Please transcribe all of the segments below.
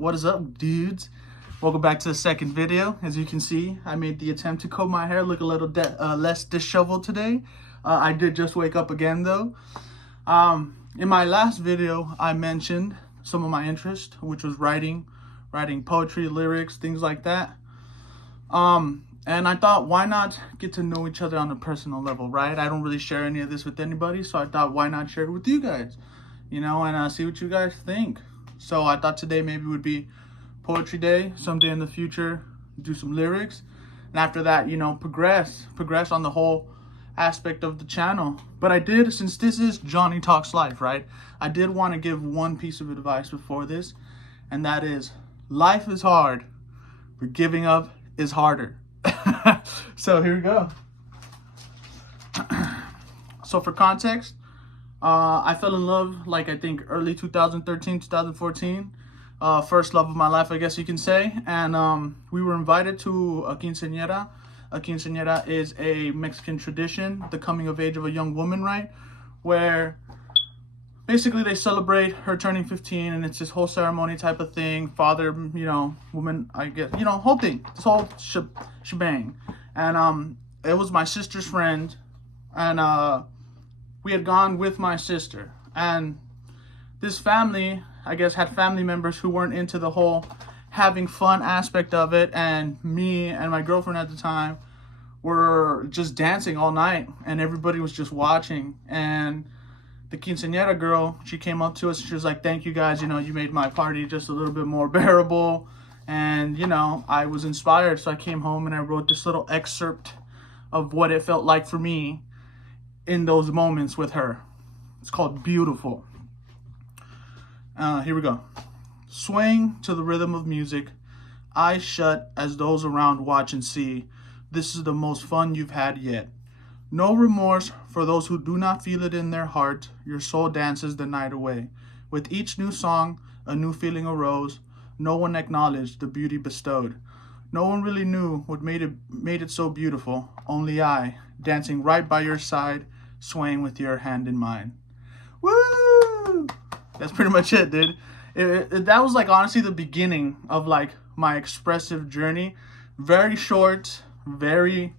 What is up, dudes? Welcome back to the second video. As you can see, I made the attempt to comb my hair look a little less disheveled today. I did just wake up again though. In my last video, I mentioned some of my interest, which was writing poetry, lyrics, things like that. And I thought, why not get to know each other on a personal level, right? I don't really share any of this with anybody, so I thought, why not share it with you guys, and see what you guys think. So I thought today maybe would be poetry day. Someday in the future, do some lyrics, and after that, progress on the whole aspect of the channel. But I did, since this is Johnny Talks Life, right? I did want to give one piece of advice before this, and that is, life is hard, but giving up is harder. So here we go. So for context, I fell in love, I think early 2013, 2014. First love of my life, I guess you can say. And we were invited to a quinceañera. A quinceañera is a Mexican tradition, the coming of age of a young woman, right? Where basically they celebrate her turning 15, and it's this whole ceremony type of thing. Father, woman, I guess, whole thing, this whole shebang. And it was my sister's friend, and we had gone with my sister. And this family, I guess, had family members who weren't into the whole having fun aspect of it. And me and my girlfriend at the time were just dancing all night, and everybody was just watching. And the quinceañera girl, she came up to us and she was like, thank you guys, you made my party just a little bit more bearable. And, I was inspired. So I came home and I wrote this little excerpt of what it felt like for me in those moments with her. It's called Beautiful. Here we go. Swaying to the rhythm of music, eyes shut as those around watch and see. This is the most fun you've had yet. No remorse for those who do not feel it in their heart. Your soul dances the night away. With each new song, a new feeling arose. No one acknowledged the beauty bestowed. No one really knew what made it so beautiful. Only I, dancing right by your side, swaying with your hand in mine. Woo! That's pretty much it, dude. That was honestly the beginning of my expressive journey. Very short, very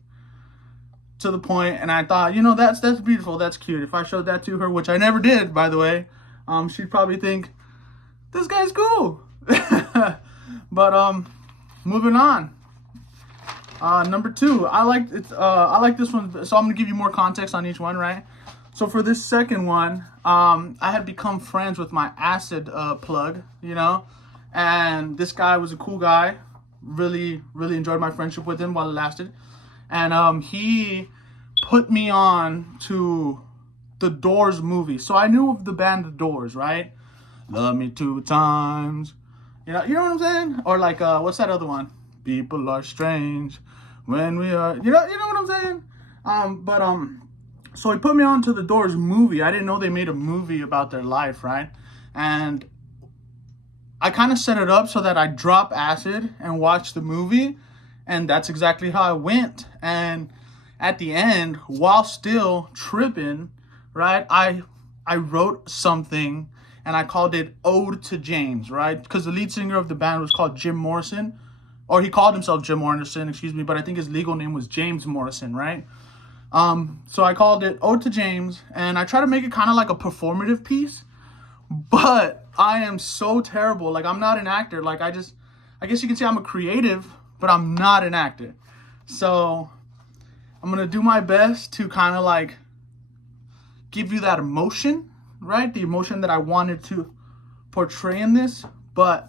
to the point, and I thought, that's beautiful, that's cute. If I showed that to her, which I never did, by the way, she'd probably think this guy's cool. But moving on. Number 2, I like this one, so I'm gonna give you more context on each one, right? So for this second one, I had become friends with my acid plug, and this guy was a cool guy. Really, really enjoyed my friendship with him while it lasted. And he put me on to the Doors movie. So I knew of the band The Doors, right? Love Me 2 Times. You know what I'm saying? Or what's that other one? People are strange when we are. You know what I'm saying? So he put me on to the Doors movie. I didn't know they made a movie about their life, right? And I kind of set it up so that I drop acid and watch the movie. And that's exactly how it went. And at the end, while still tripping, right, I wrote something and I called it Ode to James, right? Because the lead singer of the band was called Jim Morrison. Or he called himself Jim Morrison, but I think his legal name was James Morrison, right? So I called it Ode to James, and I try to make it kind of like a performative piece. But I am so terrible. I'm not an actor. I guess you can say I'm a creative, but I'm not an actor. So I'm going to do my best to kind of give you that emotion, right? The emotion that I wanted to portray in this, but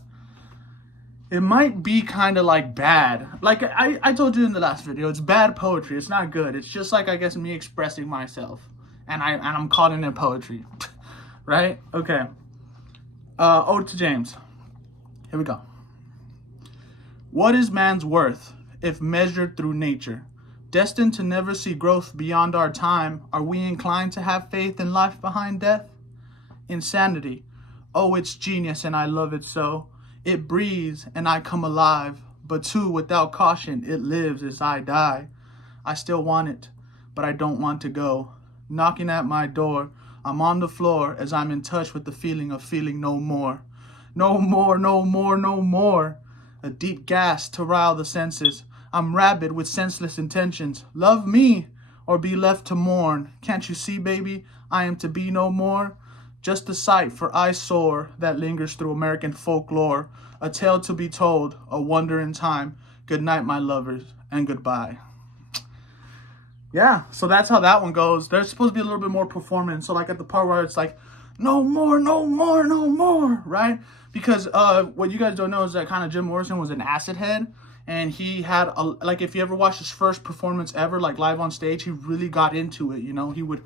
it might be kind of bad. I told you in the last video, it's bad poetry. It's not good. It's just I guess me expressing myself, and I'm calling it poetry. Right? Okay. Ode to James. Here we go. What is man's worth if measured through nature? Destined to never see growth beyond our time, are we inclined to have faith in life behind death? Insanity. Oh, it's genius and I love it so. It breathes and I come alive, but too without caution it lives as I die. I still want it, but I don't want to go. Knocking at my door, I'm on the floor as I'm in touch with the feeling of feeling no more. No more, no more, no more. A deep gasp to rile the senses. I'm rabid with senseless intentions. Love me or be left to mourn. Can't you see, baby, I am to be no more? Just a sight for eyesore that lingers through American folklore. A tale to be told, a wonder in time. Good night, my lovers, and goodbye. Yeah, so that's how that one goes. There's supposed to be a little bit more performance. So like at the part where it's like, no more, no more, no more, right? Because what you guys don't know is that kind of Jim Morrison was an acid head, and he had like if you ever watched his first performance ever, like live on stage, he really got into it. You know, he would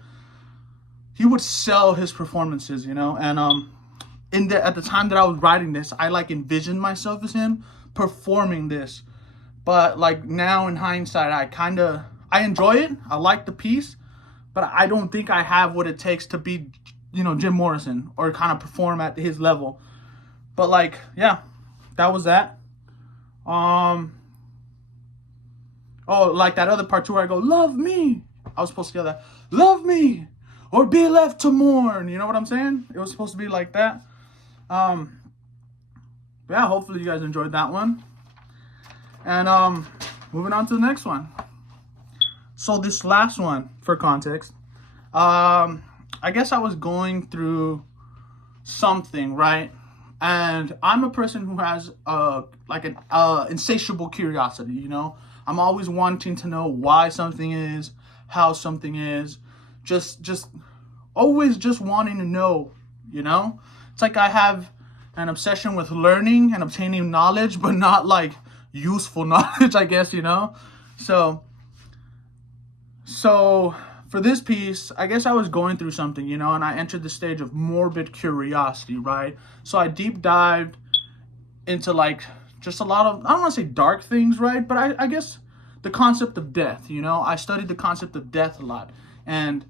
sell his performances. You know, and at the time that I was writing this, I like envisioned myself as him performing this, but like now in hindsight, I enjoy it. I like the piece, but I don't think I have what it takes to be, Jim Morrison or kind of perform at his level. But like, yeah, that was that. Oh, like that other part too where I go, love me. I was supposed to yell that, love me or be left to mourn. You know what I'm saying? It was supposed to be like that. Yeah, hopefully you guys enjoyed that one. And moving on to the next one. So this last one, for context, I guess I was going through something, right? And I'm a person who has an insatiable curiosity, I'm always wanting to know why something is, how something is, just always just wanting to know, It's like I have an obsession with learning and obtaining knowledge, but not like useful knowledge, I guess, So for this piece, I guess I was going through something, and I entered the stage of morbid curiosity, right? So I deep dived into like just a lot of, I don't want to say dark things, right? But I guess the concept of death, I studied the concept of death a lot. And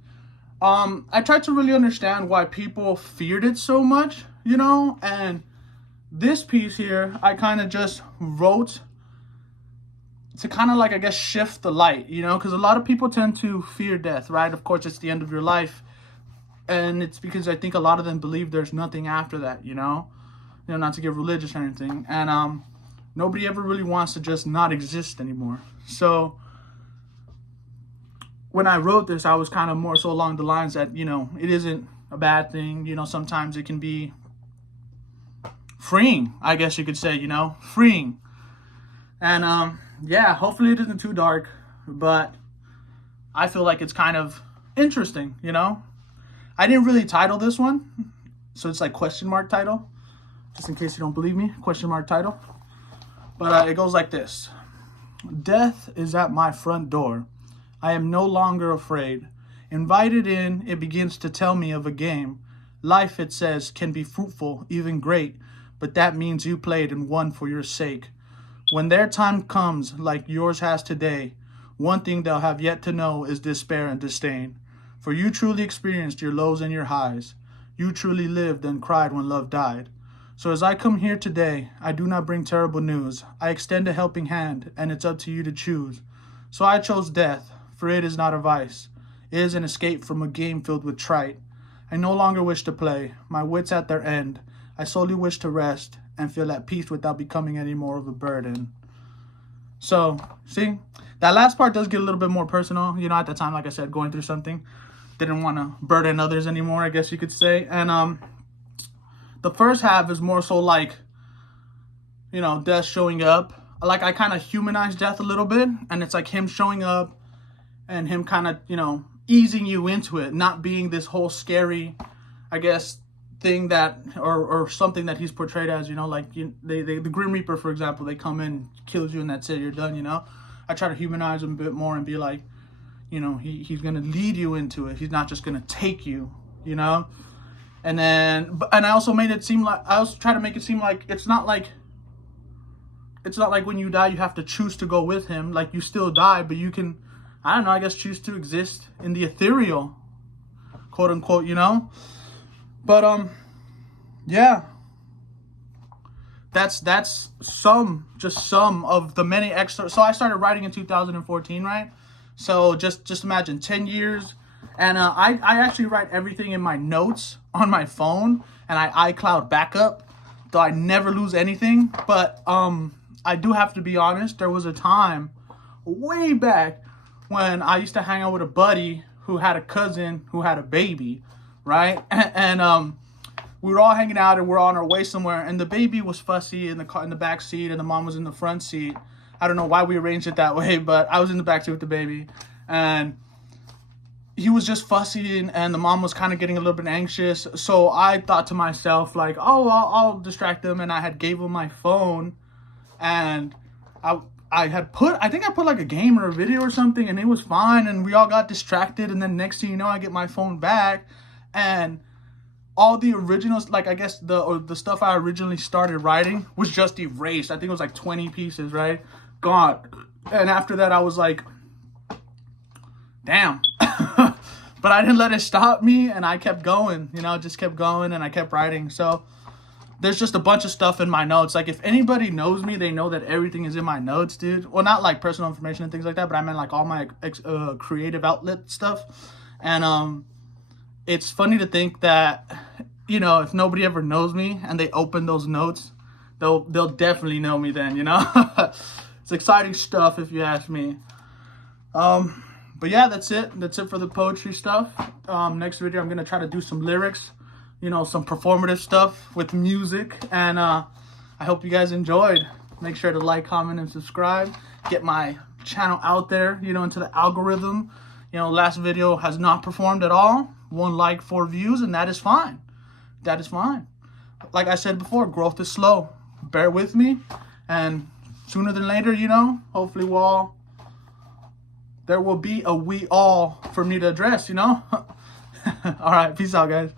I tried to really understand why people feared it so much, and this piece here, I kind of just wrote to kind of like, I guess, shift the light, because a lot of people tend to fear death, right? Of course, it's the end of your life. And it's because I think a lot of them believe there's nothing after that, not to get religious or anything. And nobody ever really wants to just not exist anymore. So when I wrote this, I was kind of more so along the lines that, it isn't a bad thing. Sometimes it can be freeing, I guess you could say, freeing. And yeah, hopefully it isn't too dark, but I feel like it's kind of interesting, I didn't really title this one, so it's like question mark title, just in case you don't believe me, question mark title. But it goes like this. Death is at my front door. I am no longer afraid. Invited in, it begins to tell me of a game. Life, it says, can be fruitful, even great, but that means you played and won for your sake. When their time comes, like yours has today, one thing they'll have yet to know is despair and disdain. For you truly experienced your lows and your highs. You truly lived and cried when love died. So as I come here today, I do not bring terrible news. I extend a helping hand, and it's up to you to choose. So I chose death, for it is not a vice. It is an escape from a game filled with trite. I no longer wish to play, my wits at their end. I solely wish to rest and feel at peace without becoming any more of a burden. So, see, that last part does get a little bit more personal. At the time, like I said, going through something. Didn't want to burden others anymore, I guess you could say. And the first half is more so like, death showing up. Like, I kind of humanized death a little bit. And it's like him showing up and him kind of, easing you into it. Not being this whole scary, I guess, thing that or something that he's portrayed as, like the Grim Reaper, for example. They come in, kills you, and that's it, you're done. I try to humanize him a bit more and be like, he's gonna lead you into it. He's not just gonna take you, and I also made it seem like, I also try to make it seem like it's not like when you die you have to choose to go with him. Like, you still die, but you can, I don't know, I guess choose to exist in the ethereal, quote unquote, But yeah, that's some of the many extra. So I started writing in 2014, right? So just imagine 10 years, and I actually write everything in my notes on my phone, and I iCloud backup. though I never lose anything. But I do have to be honest. There was a time way back when I used to hang out with a buddy who had a cousin who had a baby, right? And we were all hanging out and we're on our way somewhere, and the baby was fussy in the car, in the back seat, and the mom was in the front seat. I don't know why we arranged it that way, but I was in the back seat with the baby, and he was just fussy, and the mom was kind of getting a little bit anxious. So I thought to myself, like, oh, I'll distract them, and I had gave him my phone, and I think I put like a game or a video or something, and it was fine, and we all got distracted, and then next thing you know, I get my phone back, and all the originals, like I guess the stuff I originally started writing was just erased. I think it was like 20 pieces, right? Gone. And after that, I was like, damn. But I didn't let it stop me, and I kept going, just kept going, and I kept writing. So there's just a bunch of stuff in my notes. Like, if anybody knows me, they know that everything is in my notes, dude. Well, not like personal information and things like that, but I meant like all my creative outlet stuff. And it's funny to think that, if nobody ever knows me and they open those notes, they'll definitely know me then, It's exciting stuff, if you ask me. But yeah, that's it. That's it for the poetry stuff. Next video, I'm going to try to do some lyrics, some performative stuff with music. And I hope you guys enjoyed. Make sure to like, comment, and subscribe. Get my channel out there, into the algorithm. Last video has not performed at all. 1 like, 4 views, and that is fine. That is fine. Like I said before, growth is slow. Bear with me. And sooner than later, hopefully there will be a we all for me to address, All right, peace out, guys.